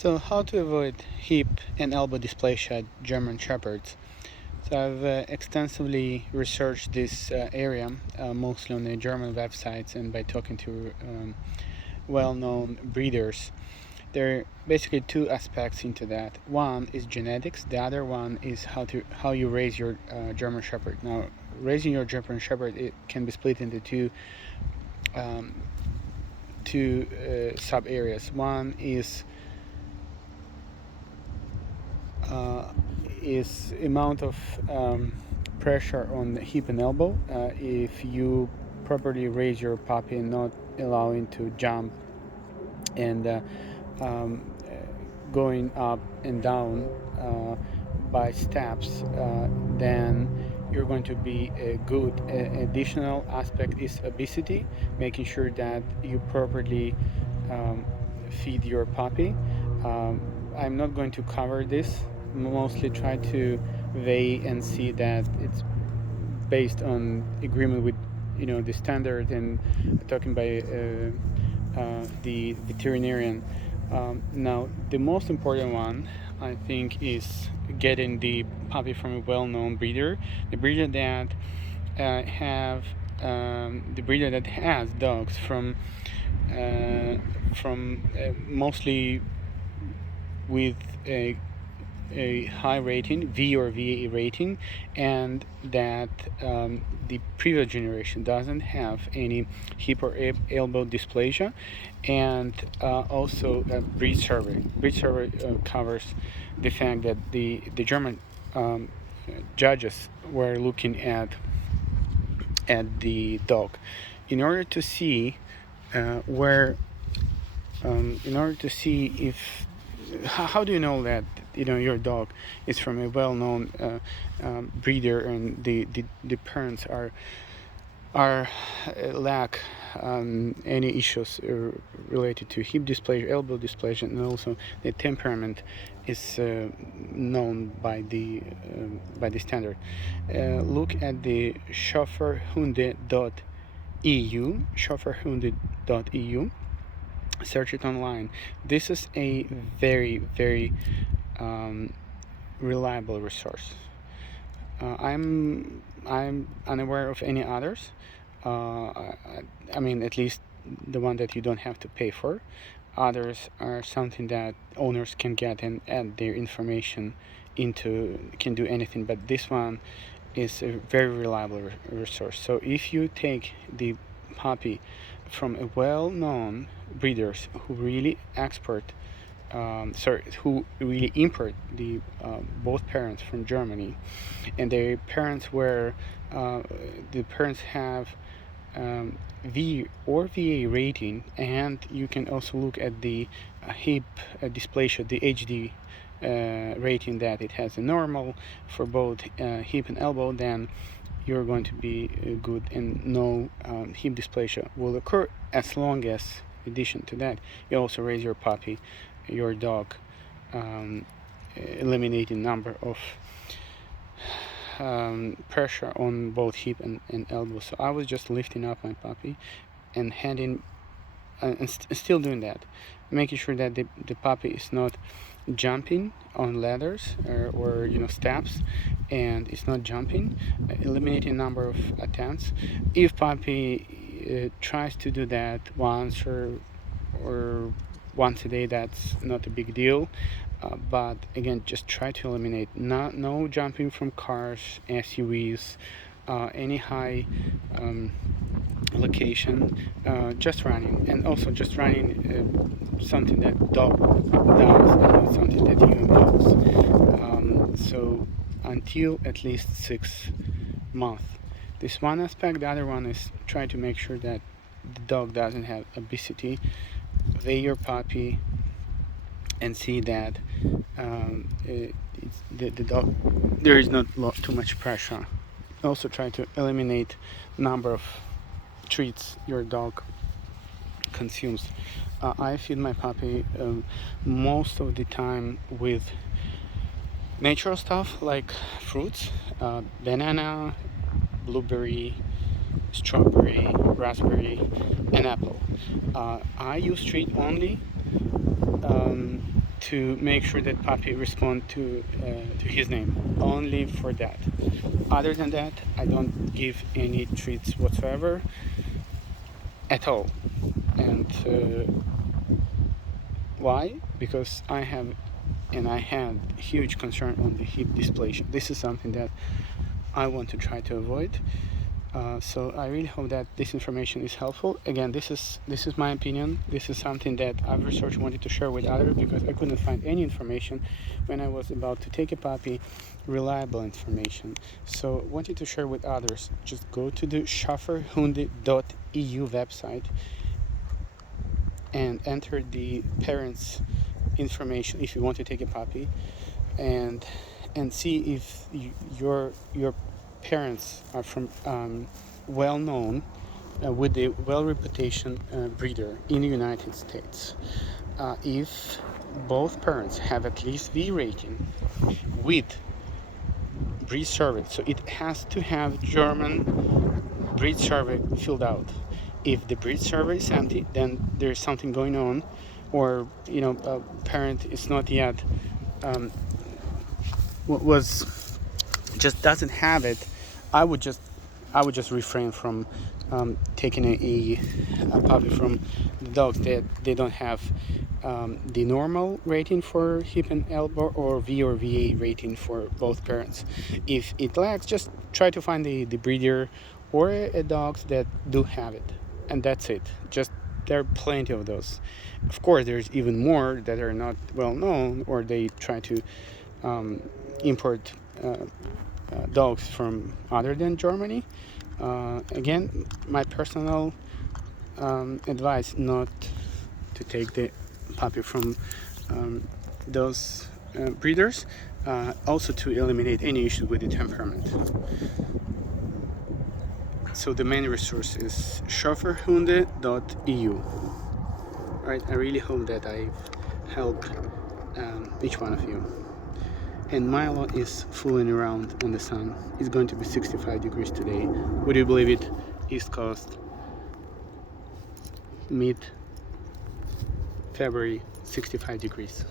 So, how to avoid hip and elbow dysplasia at German Shepherds? So, I've extensively researched this area, mostly on the German websites and by talking to well-known breeders. There are basically two aspects into that. One is genetics. The other one is how you raise your German Shepherd. Now, raising your German Shepherd, it can be split into um, two sub areas. One is amount of pressure on the hip and elbow. If you properly raise your puppy and not allowing to jump and um, going up and down by steps, then you're going to be good. Additional aspect is obesity, making sure that you properly feed your puppy. I'm not going to cover this. Mostly try to weigh and see that it's based on agreement with the standard and talking by the veterinarian. Now, the most important one, I think, is getting the puppy from a well-known breeder, the breeder that the breeder that has dogs from mostly with a high rating, V or VA rating, and that the previous generation doesn't have any hip or elbow dysplasia, and also a breed survey. Breed survey covers the fact that the German judges were looking at the dog in order to see in order to see if how do you know that your dog is from a well-known breeder and the parents are lack any issues related to hip dysplasia, elbow dysplasia, and also the temperament is known by the standard. Look at the schofferhunde.eu. Search it online. This is a very reliable resource. I'm unaware of any others. I mean, at least the one that you don't have to pay for. Others are something that owners can get and add their information into, can do anything, but this one is a very reliable resource. So if you take the puppy from a well-known breeders who really who really import the both parents from Germany, and their parents were the parents have V or VA rating, and you can also look at the hip dysplasia, the HD rating, that it has a normal for both hip and elbow, then you're going to be good, and no hip dysplasia will occur, as long as, in addition to that, you also raise your puppy, your dog, eliminating number of pressure on both hip and elbow. So I was just lifting up my puppy and handing and still doing that, making sure that the puppy is not jumping on ladders or steps, and it's not jumping, eliminating number of attempts. If puppy tries to do that once or once a day, that's not a big deal, but again, just try to eliminate no jumping from cars, SUVs, any high location, just running, and also just running something that dog does and not something that human does. So until at least 6 months. This one aspect. The other one is try to make sure that the dog doesn't have obesity. Weigh your puppy and see that the dog, there is not too much pressure. Also try to eliminate number of treats your dog consumes. I feed my puppy most of the time with natural stuff like fruits, banana, blueberry, strawberry, raspberry, and apple. I use treat only to make sure that puppy respond to his name, only for that. Other than that, I don't give any treats whatsoever at all. And why? Because I had huge concern on the hip dysplasia. This is something that I want to try to avoid. So I really hope that this information is helpful. Again, this is my opinion. This is something that I've researched, wanted to share with others, because I couldn't find any information when I was about to take a puppy, reliable information. So wanted to share with others. Just go to the schafferhunde.eu website and enter the parents' information if you want to take a puppy, and see if your parents are from well known with a well reputation breeder in the United States. If both parents have at least V rating with breed survey, so it has to have German breed survey filled out. If the breed survey is empty, then there's something going on, or a parent is not yet just doesn't have it. I would just refrain from taking a puppy from the dogs that they don't have the normal rating for hip and elbow, or V or VA rating for both parents. If it lacks, just try to find the breeder or a dogs that do have it, and that's it. Just there are plenty of those. Of course, there's even more that are not well known, or they try to import dogs from other than Germany. Again, my personal advice, not to take the puppy from those breeders. Also to eliminate any issue with the temperament. So the main resource is schafferhunde.eu. Right, I really hope that I've helped each one of you. And Milo is fooling around on the sun. It's going to be 65 degrees today. Would you believe it? East Coast, mid-February, 65 degrees.